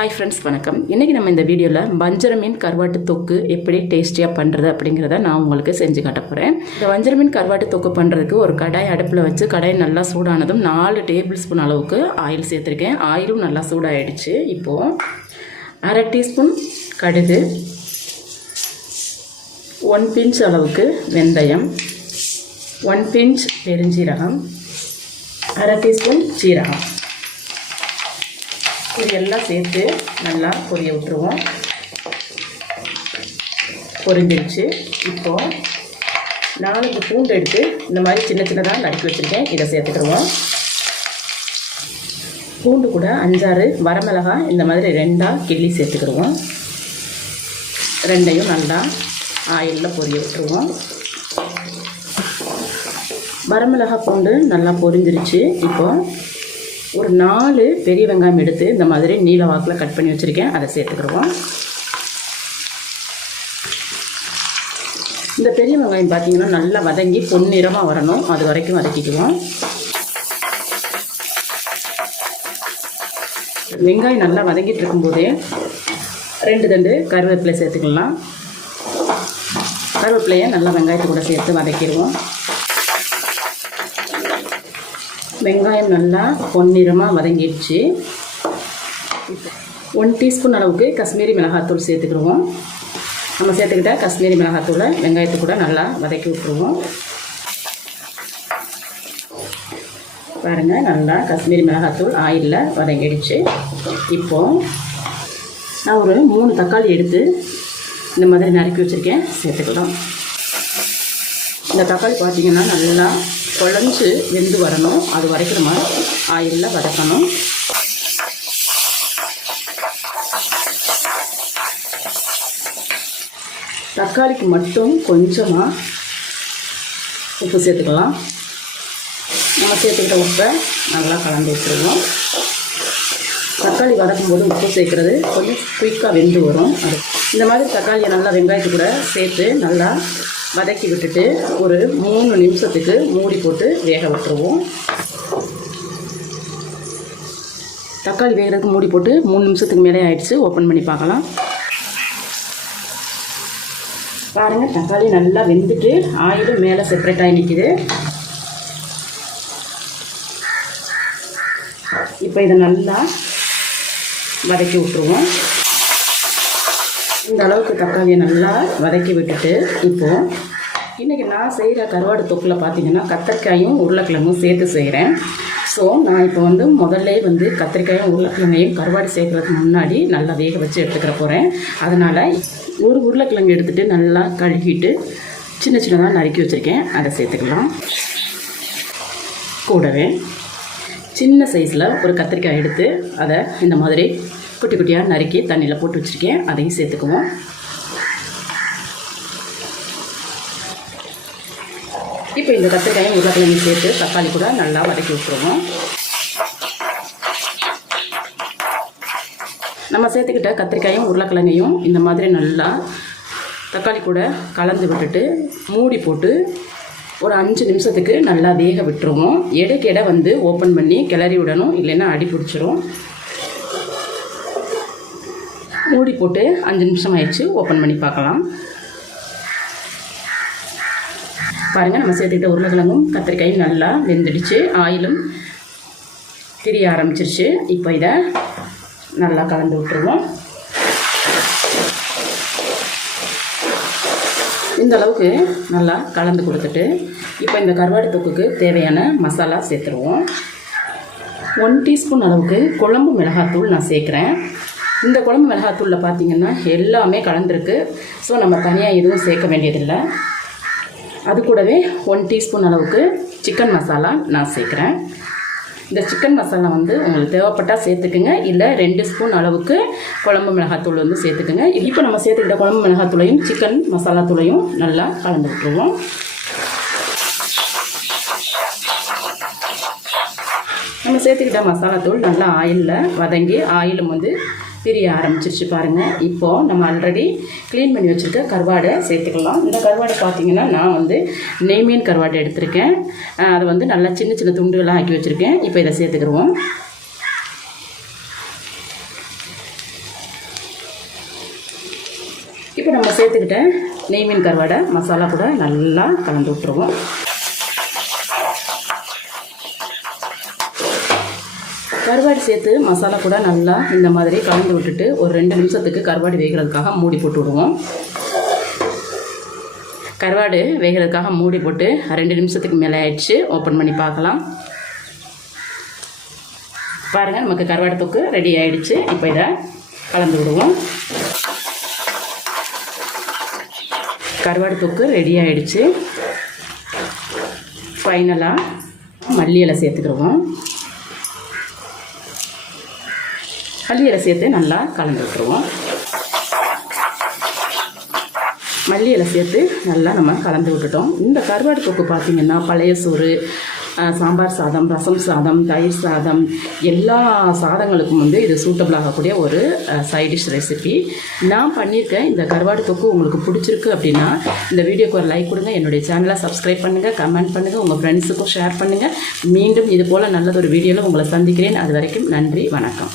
Hi friends வணக்கம். இன்றைக்கி நம்ம இந்த வீடியோவில் வஞ்சர மீன் கருவாட்டு தொக்கு எப்படி டேஸ்டியாக பண்ணுறது அப்படிங்கிறத நான் உங்களுக்கு செஞ்சு காட்ட போகிறேன் இந்த வஞ்சர மீன் கருவாட்டு தொக்கு பண்ணுறதுக்கு ஒரு கடாய் அடுப்பில் வச்சு கடாய் நல்லா சூடானதும் நாலு டேபிள் ஸ்பூன் அளவுக்கு ஆயில் சேர்த்துருக்கேன். ஆயிலும் நல்லா சூடாயிடுச்சு. இப்போது அரை டீஸ்பூன் கடுகு ஒன் பிஞ்ச் அளவுக்கு வெந்தயம் ஒன் பிஞ்ச் பெருஞ்சீரகம் அரை டீஸ்பூன் சீரகம். இது எல்லாம் சேர்த்து நல்லா பொரிய விட்டுருவோம். பொரிஞ்சிருச்சு. இப்போது நாலஞ்சு பூண்டு எடுத்து இந்த மாதிரி சின்ன சின்னதாக நறுக்கி வச்சுருக்கேன். இதை சேர்த்துக்கிடுவோம். பூண்டு கூட அஞ்சாறு வரமிளகாய் இந்த மாதிரி ரெண்டாக கிள்ளி சேர்த்துக்கிடுவோம். ரெண்டையும் நல்லா ஆயிலில் பொரிய விட்டுருவோம். வரமிளகாய் பூண்டு நல்லா பொரிஞ்சிருச்சு. இப்போது ஒரு நாலு பெரிய வெங்காயம் எடுத்து இந்த மாதிரி நீல வாக்கில் கட் பண்ணி வச்சுருக்கேன். அதை சேர்த்துக்கிடுவோம். இந்த பெரிய வெங்காயம் பார்த்தீங்கன்னா நல்லா வதங்கி பொன்னிறமாக வரணும். அது வரைக்கும் வதக்கிக்குவோம். வெங்காயம் நல்லா வதங்கிட்டு இருக்கும்போதே ரெண்டு தண்டு கருவேப்பிலை சேர்த்துக்கலாம். கருவேப்பிலையை நல்லா வெங்காயத்தை கூட சேர்த்து வதக்கிடுவோம். வெங்காயம் நல்லா பொன்னிறமாக வதங்கிடுச்சு. ஒன் டீஸ்பூன் அளவுக்கு காஷ்மீரி மிளகாத்தூள் சேர்த்துக்கிடுவோம். நம்ம சேர்த்துக்கிட்ட காஷ்மீரி மிளகாத்தூளை வெங்காயத்தை கூட நல்லா வதக்கி விட்ருவோம் பாருங்கள் நல்லா காஷ்மீரி மிளகாத்தூள் ஆயிலில் வதங்கிடுச்சு. இப்போது நான் ஒரு மூணு தக்காளி எடுத்து இந்த மாதிரி நறுக்கி வச்சுருக்கேன். சேர்த்துக்கலாம். இந்த தக்காளி பார்த்தீங்கன்னா நல்லா குழஞ்சி வெந்து வரணும். அது வரைக்கும் நம்ம ஆயிலில் வதக்கணும். தக்காளிக்கு மட்டும் கொஞ்சமாக உப்பு சேர்த்துக்கலாம். நம்ம சேர்த்துக்கிட்ட உப்பை நல்லா கலந்து வச்சுருவோம். தக்காளி வதக்கும் போது உப்பு சேர்க்குறது கொஞ்சம் குயிக்காக வெந்து வரும். அது இந்த மாதிரி தக்காளியை நல்லா வெங்காயத்து கூட சேர்த்து நல்லா வதக்கி விட்டுட்டு ஒரு மூணு நிமிஷத்துக்கு மூடி போட்டு வேக விட்டுருவோம். தக்காளி வேகிறதுக்கு மூடி போட்டு மூணு நிமிஷத்துக்கு மேலே ஆயிடுச்சு. ஓப்பன் பண்ணி பார்க்கலாம். பாருங்கள் தக்காளி நல்லா வெந்துட்டு ஆயிலும் மேலே செப்பரேட் ஆகி நிற்கிது இப்போ இதை நல்லா வதக்கி விட்ருவோம் இந்த அளவுக்கு தக்காளியை நல்லா வதக்கி விட்டுட்டு இப்போது இன்றைக்கி நான் செய்கிற கருவாடு தொக்கில் பார்த்தீங்கன்னா கத்திரிக்காயும் உருளைக்கிழங்கும் சேர்த்து செய்கிறேன் ஸோ நான் இப்போ வந்து முதல்ல வந்து கத்திரிக்காயும் உருளைக்கிழங்கையும் கருவாடு சேர்க்குறதுக்கு முன்னாடி நல்லா வேக வச்சு எடுத்துக்கிற போகிறேன் அதனால் ஒரு உருளைக்கிழங்கு எடுத்துகிட்டு நல்லா கழுகிட்டு சின்ன சின்னதாக நறுக்கி வச்சுருக்கேன். அதை சேர்த்துக்கலாம். கூடவே சின்ன சைஸில் ஒரு கத்திரிக்காய் எடுத்து அதை இந்த மாதிரி குட்டி குட்டியாக நறுக்கி தண்ணியில் போட்டு வச்சுருக்கேன். அதையும் சேர்த்துக்குவோம். இப்போ இந்த கத்திரிக்காயும் உருளைக்கிழங்கு சேர்த்து தக்காளி கூட நல்லா வதக்கி விட்டுருவோம். நம்ம சேர்த்துக்கிட்ட கத்திரிக்காயும் உருளைக்கிழங்கையும் இந்த மாதிரி நல்லா தக்காளி கூட கலந்து விட்டுட்டு மூடி போட்டு ஒரு அஞ்சு நிமிஷத்துக்கு நல்லா வேக விட்டுருவோம். எடைக்கு எடை வந்து ஓப்பன் பண்ணி கிளறி விடணும் இல்லைன்னா அடி பிடிச்சிரும் மூடி போட்டு அஞ்சு நிமிஷம் ஆயிடுச்சு. ஓப்பன் பண்ணி பார்க்கலாம். பாருங்கள் நம்ம சேர்த்துக்கிட்ட உருளைக்கிழங்கும் கத்திரிக்காயும் நல்லா வெந்துடுச்சு. ஆயிலும் திரிய ஆரம்பிச்சிருச்சு. இப்போ இதை நல்லா கலந்து விட்டுருவோம். இந்த அளவுக்கு நல்லா கலந்து கொடுத்துட்டு இப்போ இந்த கருவாடு தொக்குக்கு தேவையான மசாலா சேர்த்துருவோம். ஒன் டீஸ்பூன் அளவுக்கு குழம்பு மிளகாத்தூள் நான் சேர்க்குறேன். இந்த குழம்பு மிளகாத்தூளில் பார்த்தீங்கன்னா எல்லாமே கலந்துருக்கு. ஸோ நம்ம தனியாக எதுவும் சேர்க்க வேண்டியதில்லை. அது கூடவே ஒன் டீஸ்பூன் அளவுக்கு சிக்கன் மசாலா நான் சேர்க்குறேன். இந்த சிக்கன் மசாலா வந்து உங்களுக்கு தேவைப்பட்டால் சேர்த்துக்குங்க. இல்லை ரெண்டு ஸ்பூன் அளவுக்கு குழம்பு மிளகாத்தூள் வந்து சேர்த்துக்குங்க. இப்போ நம்ம சேர்த்துக்கிட்ட குழம்பு மிளகாத்தூளையும் சிக்கன் மசாலா தூளையும் நல்லா கலந்து விட்டுருவோம். நம்ம சேர்த்துக்கிட்ட மசாலா தூள் நல்லா ஆயிலில் வதங்கி ஆயிலும் வந்து பிரிய ஆரம்பிச்சிருச்சு பாருங்கள் இப்போது நம்ம ஆல்ரெடி க்ளீன் பண்ணி வச்சுருக்க கருவாடை சேர்த்துக்கலாம். இந்த கருவாடை பார்த்திங்கன்னா நான் வந்து நெய்மீன் கருவாடை எடுத்திருக்கேன். அதை வந்து நல்லா சின்ன சின்ன துண்டுகளாக ஆக்கி வச்சுருக்கேன். இப்போ இதை சேர்த்துக்கிடுவோம் இப்போ நம்ம சேர்த்துக்கிட்ட நெய்மீன் கருவாடை மசாலா கூட நல்லா கலந்து விட்டுருவோம். கருவாடு சேர்த்து மசாலா கூட நல்லா இந்த மாதிரி கலந்து விட்டுட்டு ஒரு ரெண்டு நிமிஷத்துக்கு கருவாடு வேகிறதுக்காக மூடி போட்டு விடுவோம். கருவாடு வேகிறதுக்காக மூடி போட்டு ரெண்டு நிமிஷத்துக்கு மேலே ஆயிடுச்சு. ஓப்பன் பண்ணி பார்க்கலாம். பாருங்கள் நமக்கு கருவாடு தொக்கு ரெடி ஆயிடுச்சு. இப்போ இதை கலந்து விடுவோம். கருவாடு தொக்கு ரெடி ஆயிடுச்சு. ஃபைனலாக மல்லி இலை சேர்த்துக்கிடுவோம். மல்லி இலை சேர்த்து நல்லா கலந்து விட்டுருவோம். மல்லி இலை சேர்த்து நல்லா நம்ம கலந்து விட்டுட்டோம். இந்த கருவாடு தொக்கு பார்த்திங்கன்னா பழைய சோறு சாம்பார் சாதம் ரசம் சாதம் தயிர் சாதம் எல்லா சாதங்களுக்கும் வந்து இது சூட்டபிள் ஆகக்கூடிய ஒரு சைடிஷ் ரெசிபி நான் பண்ணியிருக்கேன். இந்த கருவாடு தொக்கு உங்களுக்கு பிடிச்சிருக்கு அப்படின்னா இந்த வீடியோக்கு ஒரு லைக் கொடுங்க. என்னுடைய சேனலை சப்ஸ்கிரைப் பண்ணுங்கள் கமெண்ட் பண்ணுங்கள் உங்கள் ஃப்ரெண்ட்ஸுக்கும் ஷேர் பண்ணுங்கள் மீண்டும் இது போல் நல்லதொரு வீடியோவில் உங்களை சந்திக்கிறேன். அது வரைக்கும் நன்றி வணக்கம்.